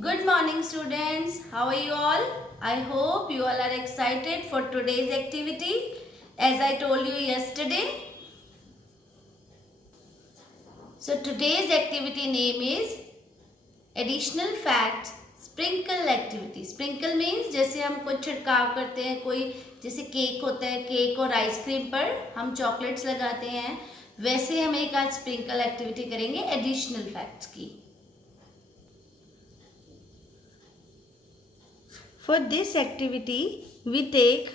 Good morning, students. How are you all? I hope you all are excited for today's activity. As I told you yesterday. So today's activity name is Additional Facts Sprinkle Activity. Sprinkle means जैसे हम कुछ छिड़काव करते हैं, कोई जैसे cake होता है, केक और आइसक्रीम पर हम चॉकलेट्स लगाते हैं, वैसे हम एक आज स्प्रिंकल एक्टिविटी करेंगे एडिशनल फैक्ट्स की. For this activity we take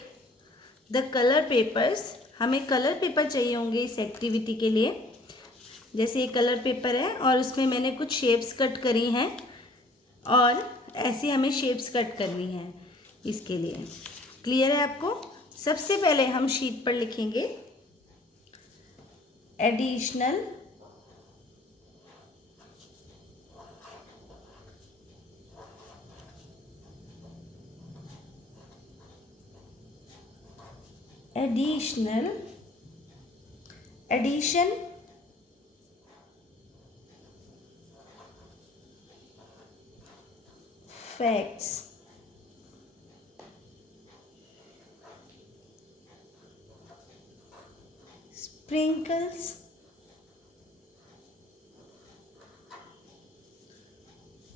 the color papers. हमें कलर पेपर चाहिए होंगे इस एक्टिविटी के लिए. जैसे ये कलर पेपर है और उसमें मैंने कुछ शेप्स कट करी हैं और ऐसे हमें शेप्स कट करनी है इसके लिए. क्लियर है आपको? सबसे पहले हम शीट पर लिखेंगे additional addition facts. Sprinkles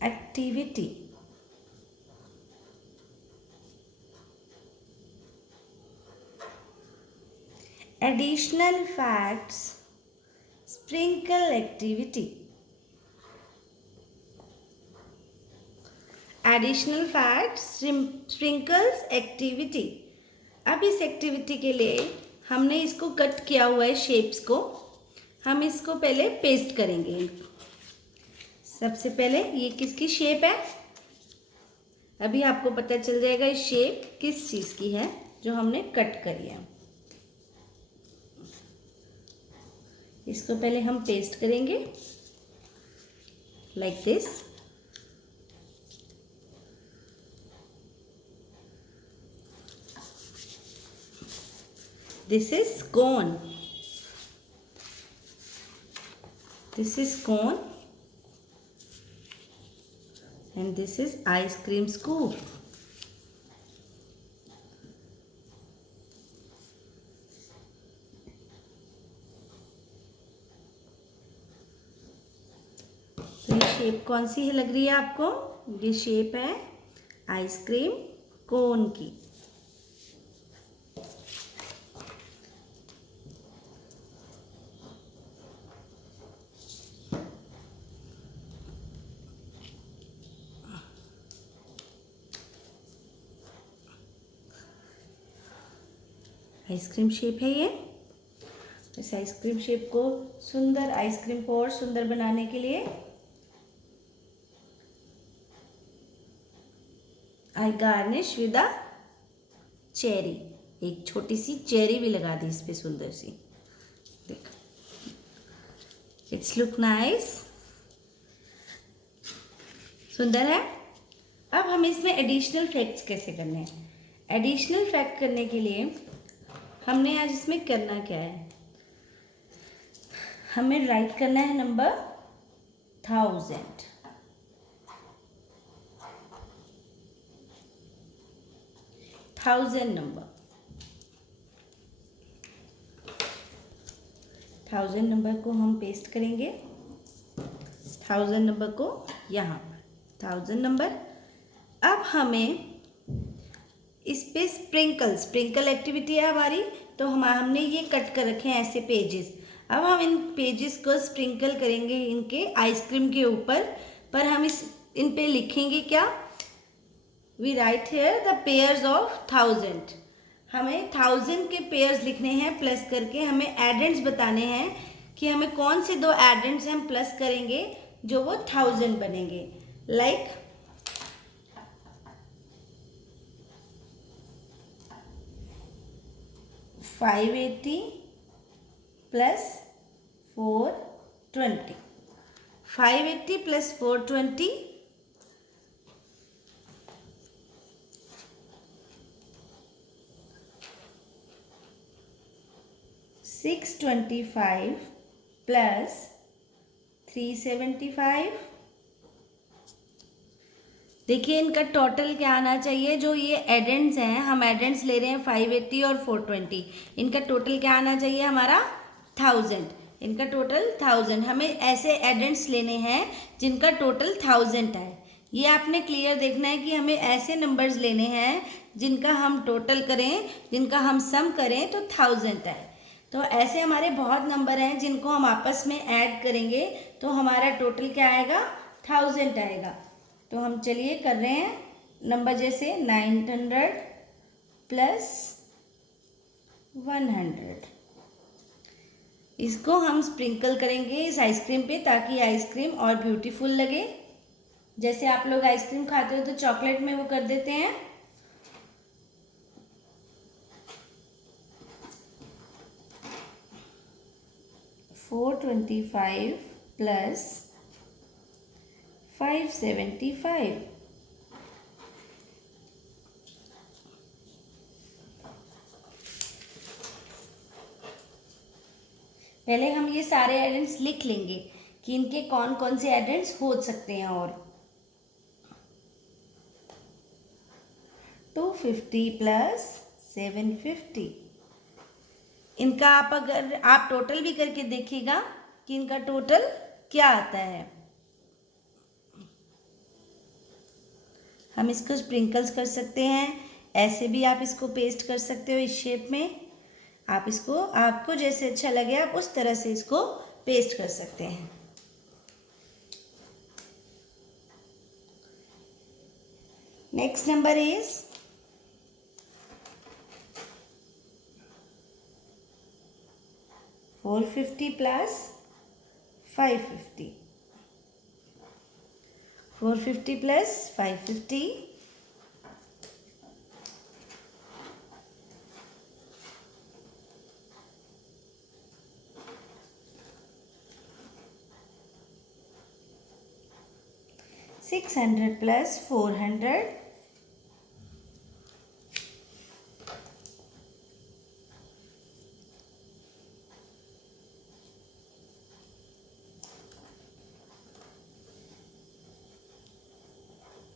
activity. Additional facts sprinkle activity. Additional fact sprinkles activity. अब इस एक्टिविटी के लिए हमने इसको कट किया हुआ है शेप्स को. हम इसको पहले पेस्ट करेंगे. सबसे पहले ये किसकी शेप है? अभी आपको पता चल जाएगा ये शेप किस चीज़ की है जो हमने कट करी है. इसको पहले हम पेस्ट करेंगे like this. This is cone. This is cone. And this is ice cream scoop. तो ये शेप कौन सी है लग रही है आपको? ये शेप है आइसक्रीम कोन की. आइसक्रीम शेप है ये. इस आइसक्रीम शेप को सुंदर आइसक्रीम को और सुंदर बनाने के लिए आई गार्निश विद अ चेरी. एक छोटी सी चेरी भी लगा दी इस पे सुंदर सी. देख, इट्स लुक नाइस. सुंदर है. अब हम इसमें एडिशनल फैक्ट्स कैसे करने हैं? एडिशनल फैक्ट करने के लिए हमने आज इसमें करना क्या है? हमें राइट करना है नंबर 1000. नंबर 1000 नंबर को हम पेस्ट करेंगे. 1000 नंबर को यहाँ पर 1000 नंबर. अब हमें इस पे स्प्रिंकल एक्टिविटी है हमारी. तो हमने ये कट कर रखे हैं ऐसे पेजेस. अब हम इन पेजेस को स्प्रिंकल करेंगे इनके आइसक्रीम के ऊपर. पर हम इन पे लिखेंगे क्या? We write here the pairs of 1000. हमें 1000 के पेयर्स लिखने हैं प्लस करके. हमें एडेंट्स बताने हैं कि हमें कौन से दो एडेंट्स हम प्लस करेंगे जो वो 1000 बनेंगे. Like 580 plus 420. 580 प्लस 420 625 plus 375 देखिए इनका टोटल क्या आना चाहिए, जो ये एडेंड्स हैं, हम एडेंड्स ले रहे हैं 580 और 420, इनका टोटल क्या आना चाहिए हमारा 1000, इनका टोटल 1000। हमें ऐसे एडेंड्स लेने हैं जिनका टोटल 1000 है। ये आपने क्लियर देखना है कि हमें ऐसे नंबर्स लेने हैं जिनका हम टोटल करें, जिनका हम सम करें तो 1000 है। तो ऐसे हमारे बहुत नंबर हैं जिनको हम आपस में ऐड करेंगे तो हमारा टोटल क्या आएगा 1000 आएगा। तो हम चलिए कर रहे हैं नंबर, जैसे 900 प्लस 100, इसको हम स्प्रिंकल करेंगे इस आइसक्रीम पे ताकि आइसक्रीम और ब्यूटीफुल लगे। जैसे आप लोग आइसक्रीम खाते हो तो चॉकलेट में वो कर देते हैं। $425 प्लस 575, पहले हम ये सारे एडेंट्स लिख लेंगे कि इनके कौन कौन से एडेंट्स हो सकते हैं। और 250 प्लस 750, इनका आप अगर आप टोटल भी करके देखिएगा कि इनका टोटल क्या आता है। हम इसको स्प्रिंकल्स कर सकते हैं, ऐसे भी आप इसको पेस्ट कर सकते हो इस शेप में। आप इसको आपको जैसे अच्छा लगे आप उस तरह से इसको पेस्ट कर सकते हैं। Next number is 450 plus 550, 450 plus 550, 600 plus 400,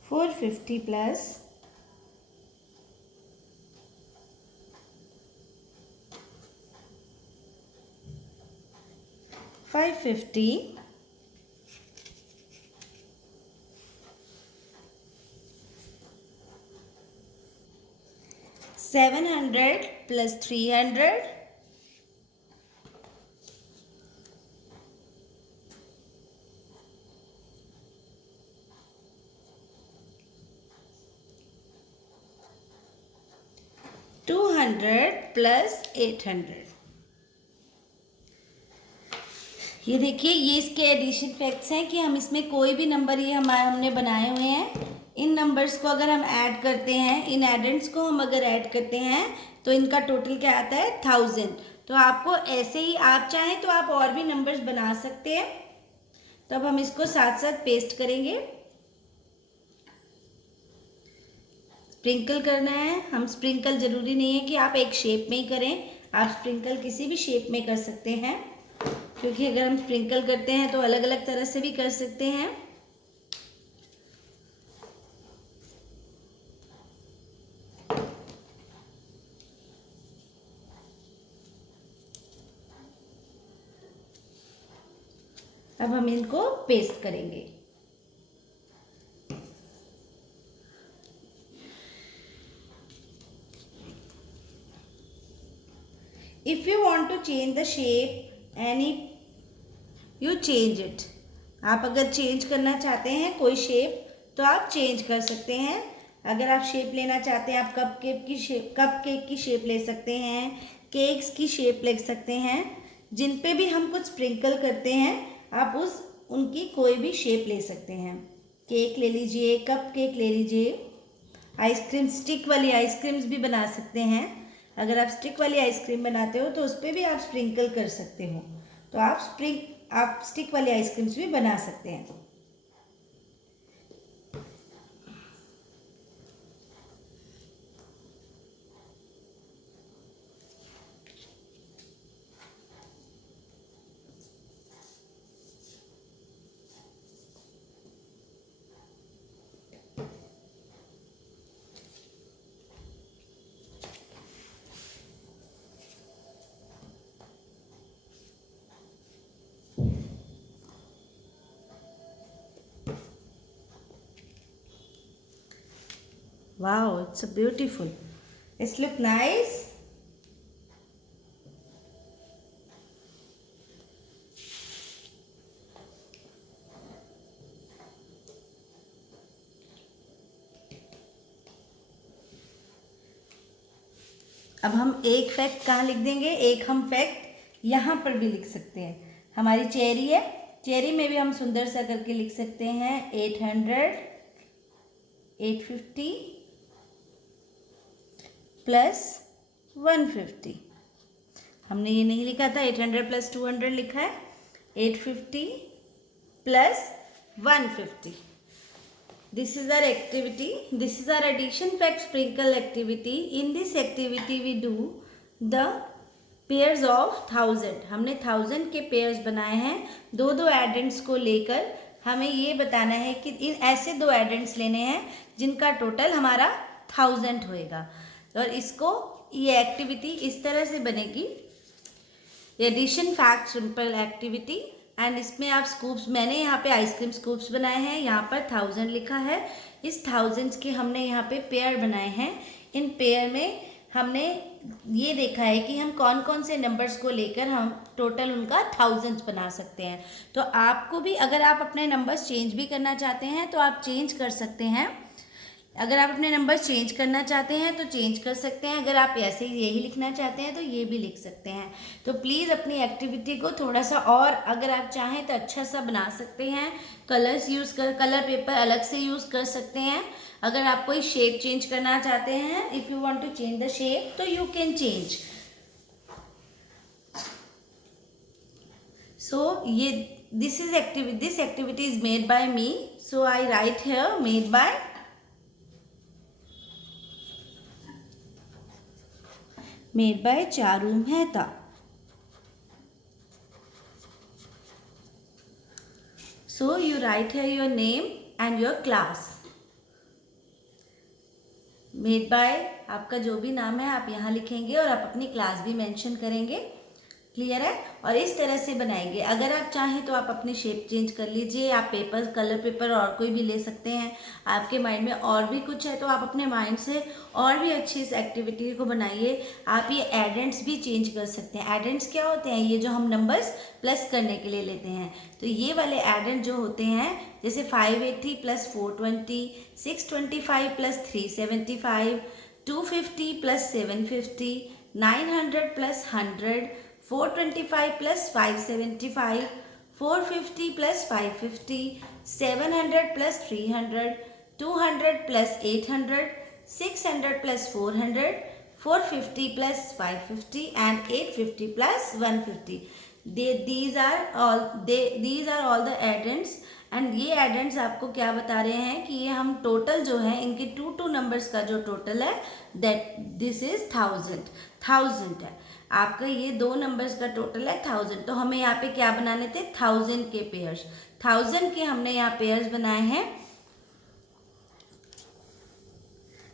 450 plus 550, 700 plus 300, 200 plus 800। ये देखिए ये इसके एडिशन फैक्ट्स हैं कि हम इसमें कोई भी नंबर ये हमने बनाए हुए हैं, इन नंबर्स को अगर हम ऐड करते हैं, इन एडेंट्स को हम अगर ऐड करते हैं तो इनका टोटल क्या आता है 1000। तो आपको ऐसे ही आप चाहें तो आप और भी नंबर्स बना सकते हैं। तो अब हम इसको साथ साथ पेस्ट करेंगे। स्प्रिंकल करना है, हम स्प्रिंकल ज़रूरी नहीं है कि आप एक शेप में ही करें, आप स्प्रिंकल किसी भी शेप में कर सकते हैं, क्योंकि अगर हम स्प्रिंकल करते हैं तो अलग अलग तरह से भी कर सकते हैं। अब हम इनको पेस्ट करेंगे। If you want to change the shape any you change it, आप अगर चेंज करना चाहते हैं कोई शेप तो आप चेंज कर सकते हैं। अगर आप शेप लेना चाहते हैं आप कप केक की शेप ले सकते हैं, केक्स की शेप ले सकते हैं, जिन पे भी हम कुछ स्प्रिंकल करते हैं आप उनकी कोई भी शेप ले सकते हैं। केक ले लीजिए, कप केक ले लीजिए, आइसक्रीम स्टिक वाली आइसक्रीम्स भी बना सकते हैं। अगर आप स्टिक वाली आइसक्रीम बनाते हो तो उस पर भी आप स्प्रिंकल कर सकते हो, तो आप स्टिक वाली आइसक्रीम्स भी बना सकते हैं। Wow, it's a beautiful, it's look nice. अब हम एक फैक्ट कहाँ लिख देंगे, एक हम फैक्ट यहाँ पर भी लिख सकते हैं। हमारी चेरी है, चेरी में भी हम सुंदर सा करके लिख सकते हैं 800, 850 प्लस 150। हमने ये नहीं लिखा था, 800 प्लस 200 लिखा है, 850 plus 150। This is our activity. This is our addition fact sprinkle activity. In this activity we do the pairs of 1000. हमने 1000 के pairs बनाए हैं, दो दो addends को लेकर हमें ये बताना है कि इन ऐसे दो addends लेने हैं जिनका टोटल हमारा 1000 होएगा। और इसको ये एक्टिविटी इस तरह से बनेगी, addition fact simple activity. And इसमें आप स्कूप्स, मैंने यहाँ पे आइसक्रीम स्कूप्स बनाए हैं, यहाँ पर 1000 लिखा है। इस 1000 के हमने यहाँ पे पेयर बनाए हैं। इन पेयर में हमने ये देखा है कि हम कौन कौन से नंबर्स को लेकर हम टोटल उनका 1000 बना सकते हैं। तो आपको भी, अगर आप अपने नंबर्स चेंज भी करना चाहते हैं तो आप चेंज कर सकते हैं। अगर आप अपने नंबर चेंज करना चाहते हैं तो चेंज कर सकते हैं, अगर आप ऐसे ही यही लिखना चाहते हैं तो ये भी लिख सकते हैं। तो प्लीज़ अपनी एक्टिविटी को थोड़ा सा और अगर आप चाहें तो अच्छा सा बना सकते हैं। कलर्स यूज़ कर, कलर पेपर अलग से यूज़ कर सकते हैं। अगर आप कोई शेप चेंज करना चाहते हैं, if you want to change the shape तो यू कैन चेंज। सो ये this activity is made by me, so I write here made by Charu Mehta. So you write here your name and your class. Made by, आपका जो भी नाम है आप यहाँ लिखेंगे और आप अपनी क्लास भी मेंशन करेंगे। क्लियर है? और इस तरह से बनाएंगे। अगर आप चाहें तो आप अपनी शेप चेंज कर लीजिए, आप पेपर, कलर पेपर और कोई भी ले सकते हैं। आपके माइंड में और भी कुछ है तो आप अपने माइंड से और भी अच्छी इस एक्टिविटी को बनाइए। आप ये एडेंट्स भी चेंज कर सकते हैं। एडेंट्स क्या होते हैं? ये जो हम नंबर्स प्लस करने के लिए लेते हैं, तो ये वाले एडेंट जो होते हैं, जैसे 580 plus 420, 625 plus 375, 250 plus 750, 900 plus 100, 425 plus 575, 450 plus 550, 700 plus 300, 200 plus 800, 600 plus 400, 450 plus 550 and 850 plus 150. These are all the addends. And ये एडेंट्स आपको क्या बता रहे हैं कि ये हम टोटल जो है इनके टू नंबर्स का जो टोटल है दैट दिस इज 1000 है। आपका ये दो नंबर्स का टोटल है 1000। तो हमें यहाँ पे क्या बनाने थे? 1000 के पेयर्स। 1000 के हमने यहाँ पेयर्स बनाए हैं।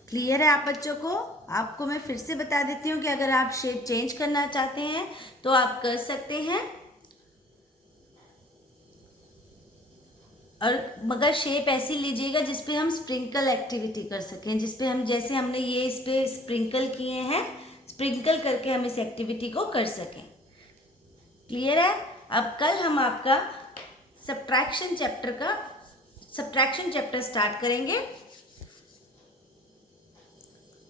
क्लियर है आप बच्चों को? आपको मैं फिर से बता देती हूँ कि अगर आप शेप चेंज करना चाहते हैं तो आप कर सकते हैं, और मगर शेप ऐसी लीजिएगा जिसपे हम स्प्रिंकल एक्टिविटी कर सकें, जिसपे हम, जैसे हमने ये इस पे स्प्रिंकल किए हैं, स्प्रिंकल करके हम इस एक्टिविटी को कर सकें। क्लियर है? अब कल हम आपका सब्ट्रैक्शन चैप्टर स्टार्ट करेंगे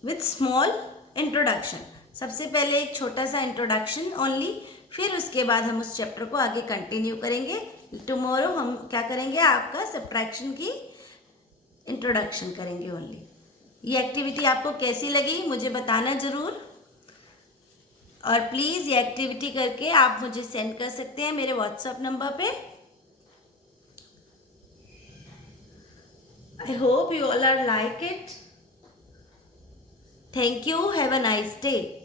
विथ स्मॉल इंट्रोडक्शन। सबसे पहले एक छोटा सा इंट्रोडक्शन ओनली, फिर उसके बाद हम उस चैप्टर को आगे कंटिन्यू करेंगे। टुमारो हम क्या करेंगे? आपका सब्ट्रैक्शन की इंट्रोडक्शन करेंगे ओनली। ये एक्टिविटी आपको कैसी लगी मुझे बताना ज़रूर, और प्लीज़ ये एक्टिविटी करके आप मुझे सेंड कर सकते हैं मेरे व्हाट्सएप नंबर पे। I hope you all are like it. Thank you, have a nice day.